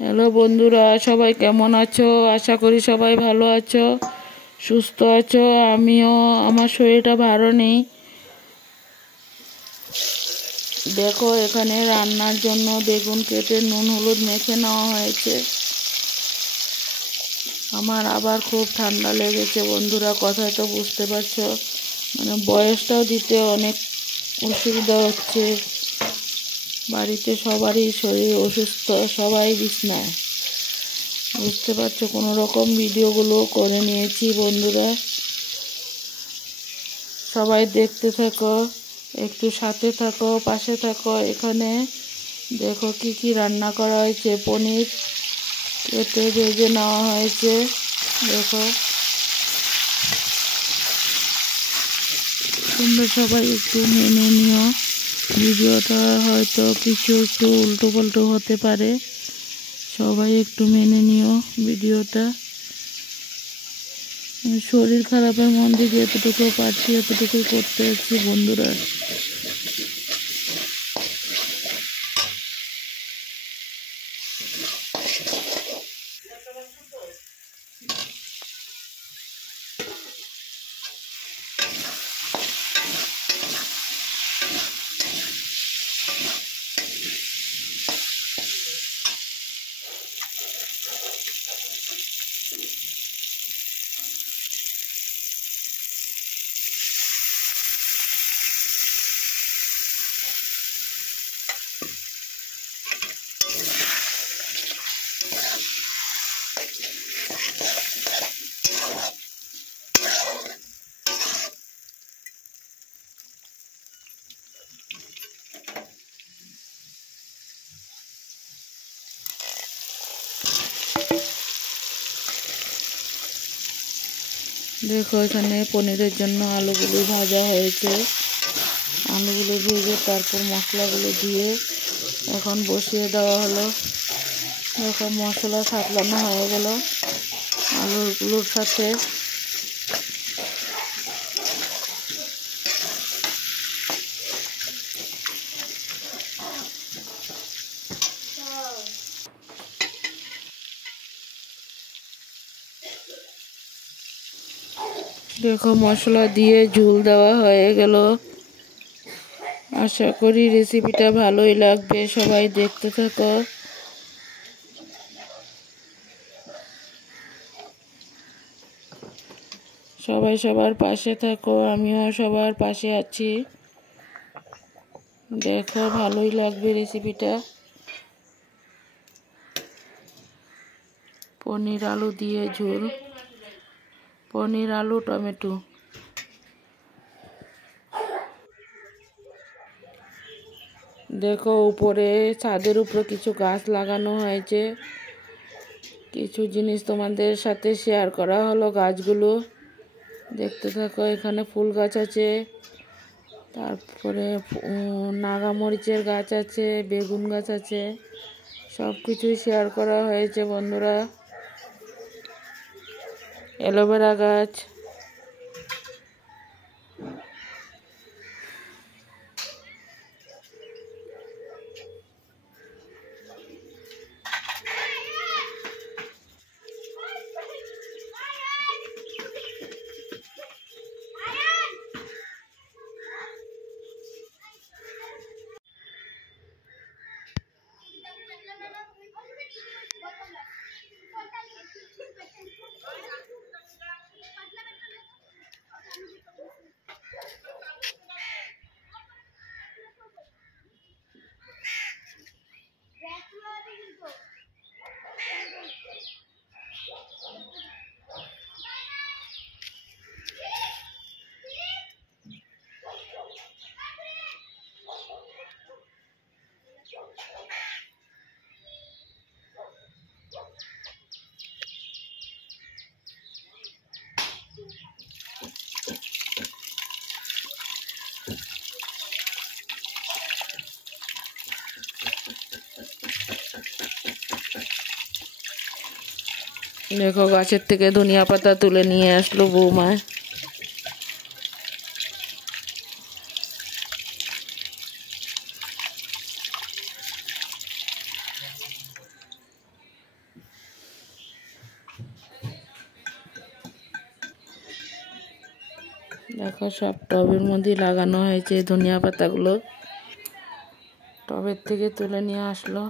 Hello বন্ধুরা, সবাই কেমন আছো? আশা করি সবাই ভালো আছো, সুস্থ আছো। আমিও, আমার শরীরটা ভালো নেই। দেখো, এখানে রান্নার জন্য বেগুন কেটে নুন হলুদ মেখে নেওয়া হয়েছে। আমার আবার খুব ঠান্ডা লেগেছে বন্ধুরা, কথায় তো বুঝতে পারছো। বয়সটাও দিতে অনেক অসুবিধা হচ্ছে। বাড়িতে সবারই শরীর অসুস্থ, সবাই বিছনায়। বুঝতে পারছো, কোনো রকম ভিডিওগুলো করে নিয়েছি বন্ধুরা। সবাই দেখতে থাকো, একটু সাথে থাকো, পাশে থাকো। এখানে দেখো কি কি রান্না করা হয়েছে। পনির কেটে ভেজে নেওয়া হয়েছে। দেখো, তোমরা সবাই একটু মেনে নিও। ভিডিওটা হয়তো কিছু একটু উল্টো পাল্টো হতে পারে, সবাই একটু মেনে নিও ভিডিওটা। শরীর খারাপের মধ্যে যতটুকু পারছি এতটুকু করতে হচ্ছে বন্ধুরা। দেখো, এখানে পনিরের জন্য আলুগুলো ভাজা হয়েছে। আলুগুলো ভেজে তারপর মশলাগুলো দিয়ে এখন বসিয়ে দেওয়া হলো। দেখো, মশলা সাতলানো হয়ে গেল আলুগুলোর সাথে। দেখো, মশলা দিয়ে ঝোল দেওয়া হয়ে গেল। আশা করি রেসিপিটা ভালোই লাগবে, সবাই দেখতে থাকো। সবাই সবার পাশে থাকো, আমিও সবার পাশে আছি। দেখো, ভালোই লাগবে রেসিপিটা। পনির আলু দিয়ে ঝোল, পনির আলু টমেটো। দেখো, উপরে ছাদের উপরে কিছু গাছ লাগানো হয়েছে। কিছু জিনিস তোমাদের সাথে শেয়ার করা হলো। গাছগুলো দেখতে থাকো। এখানে ফুল গাছ আছে, তারপরে নাগামরিচের গাছ আছে, বেগুন গাছ আছে, সব কিছুই শেয়ার করা হয়েছে বন্ধুরা। অ্যালোভেরা গাছ। দেখো, গাছের থেকে ধনিয়া পাতা তুলে নিয়ে আসলো বৌমা। দেখো সব টবের মধ্যে লাগানো হয়েছে ধনিয়া পাতাগুলো, টবের থেকে তুলে নিয়ে আসলো।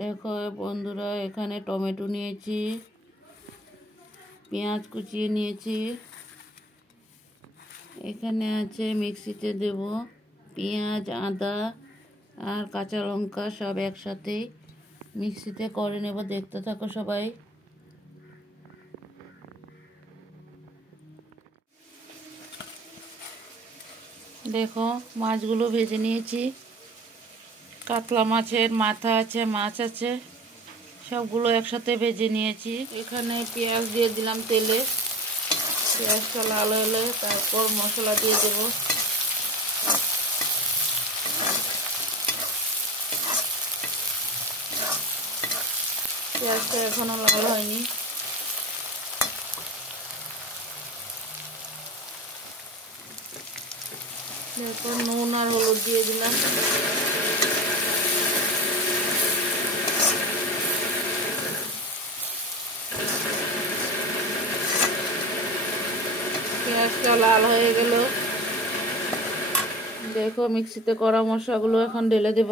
দেখো বন্ধুরা, এখানে টমেটো নিয়েছি, পেঁয়াজ কুচিয়ে নিয়েছি, এখানে আছে মিক্সিতে দেব পেঁয়াজ, আদা আর কাঁচা লঙ্কা, সব একসাথে মিক্সিতে করে নেব। দেখতে থাকো সবাই। দেখো মাছগুলো ভেজে নিয়েছি, কাতলা মাছের মাথা আছে, মাছ আছে, সবগুলো একসাথে ভেজে নিয়েছি। এখানে পেঁয়াজ দিয়ে দিলাম তেলে, পেঁয়াজটা লাল হলে তারপর মশলা দিয়ে দেব। পেঁয়াজটা এখনো লাল হয়নি। দেখো নুন আর হলুদ দিয়ে দিলাম। পেঁয়াজটা লাল হয়ে গেল। দেখো মিক্সিতে করা মশলাগুলো এখন ঢেলে দেব।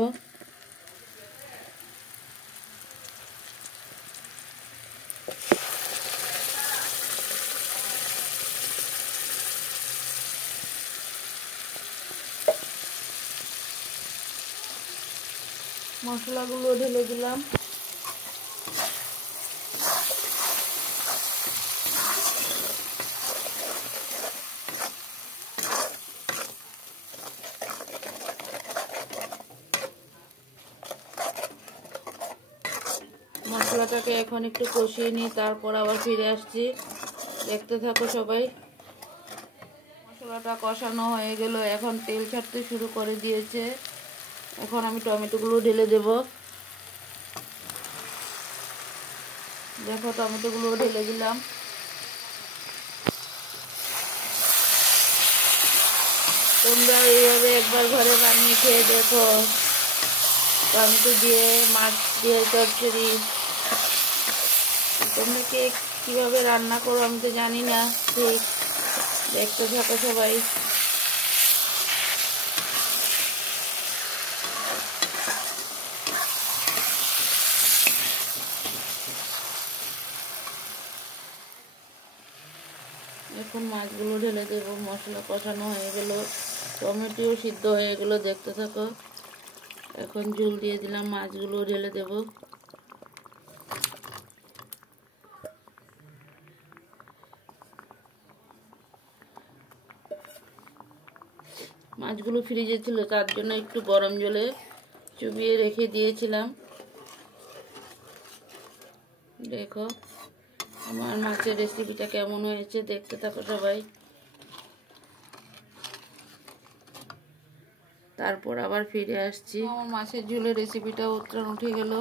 মশলাগুলো ঢেলে দিলাম। মশলাটাকে এখন একটু কষিয়ে নিই, তারপর আবার ফিরে আসছি। দেখতে থাকো সবাই। মশলাটা কষানো হয়ে গেল, এখন তেল ছাড়তে শুরু করে দিয়েছে। এখন আমি টমেটোগুলো ঢেলে দেব। দেখো টমেটোগুলো ঢেলে দিলাম। তোমরা এইভাবে একবার ঘরে বানিয়ে খেয়ে দেখো। টমেটো দিয়ে মাছ দিয়ে চচ্চড়ি তোমরা কে কীভাবে রান্না করো আমি তো জানি না, ঠিক দেখতে থাকো সবাই। এখন মাছগুলো ঢেলে দেব। মশলা কষানো হয়ে গেল, টমেটোও সিদ্ধ হয়ে গেল, দেখতে থাকো। এখন ঝোল দিয়ে দিলাম, মাছগুলো ঢেলে দেব। মাছগুলো ফ্রিজে ছিল, তার জন্য একটু গরম জলে চুবিয়ে রেখে দিয়েছিলাম। দেখো আমার মাছের রেসিপিটা কেমন হয়েছে, দেখতে থাকো সবাই। তারপর আবার ফিরে আসছি। আমার মাছের ঝোলের রেসিপিটা উঠে গেল,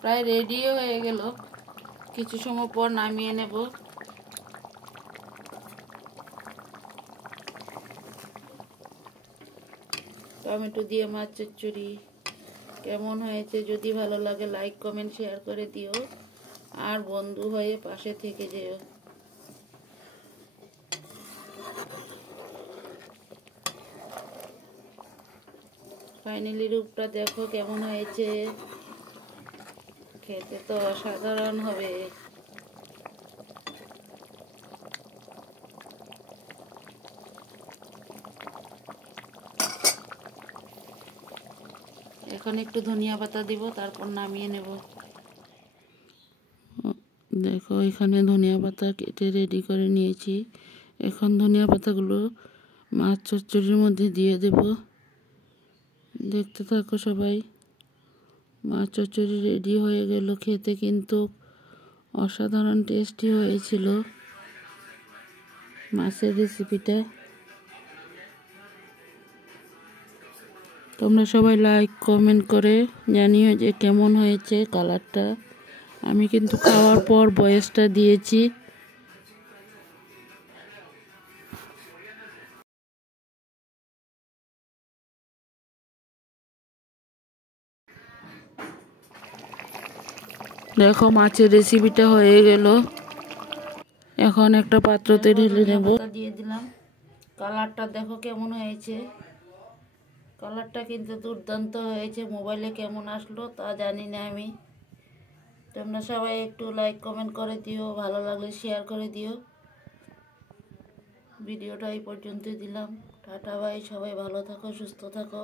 প্রায় রেডি হয়ে গেল। কিছু সময় পর নামিয়ে নেব। টমেটো দিয়ে মাছ চচ্চড়ি কেমন হয়েছে, যদি ভালো লাগে লাইক কমেন্ট শেয়ার করে দিও, আর বন্ধু হয়ে পাশে থেকে যেও। ফাইনালি রূপটা দেখো কেমন হয়েছে, খেতে তো অসাধারণ হবে। এখন একটু ধনিয়া পাতা দিব, তারপর নামিয়ে নেব। দেখো এখানে ধনিয়া পাতা কেটে রেডি করে নিয়েছি। এখন ধনিয়া পাতাগুলো মাছ চচ্চড়ির মধ্যে দিয়ে দেব। দেখতে থাকো সবাই। মাছ চচ্চড়ি রেডি হয়ে গেল। খেতে কিন্তু অসাধারণ টেস্টি হয়েছিল মাছের রেসিপিটা। তোমরা সবাই লাইক কমেন্ট করে জানিও যে কেমন হয়েছে কালারটা। আমি কিন্তু খাওয়ার পর ভয়েসটা দিয়েছি। দেখো মাছের রেসিপিটা হয়ে গেল। এখন একটা পাত্রতে ঢেলে নেব। দিয়ে দিলাম। কালারটা দেখো কেমন হয়েছে। কালারটা কিন্তু দুর্দান্ত হয়েছে। মোবাইলে কেমন আসলো তা জানি না আমি। তোমরা সবাই একটু লাইক কমেন্ট করে দিও, ভালো লাগলে শেয়ার করে দিও। ভিডিওটা এই পর্যন্তই দিলাম। টাটা বাই, সবাই ভালো থাকো, সুস্থ থাকো।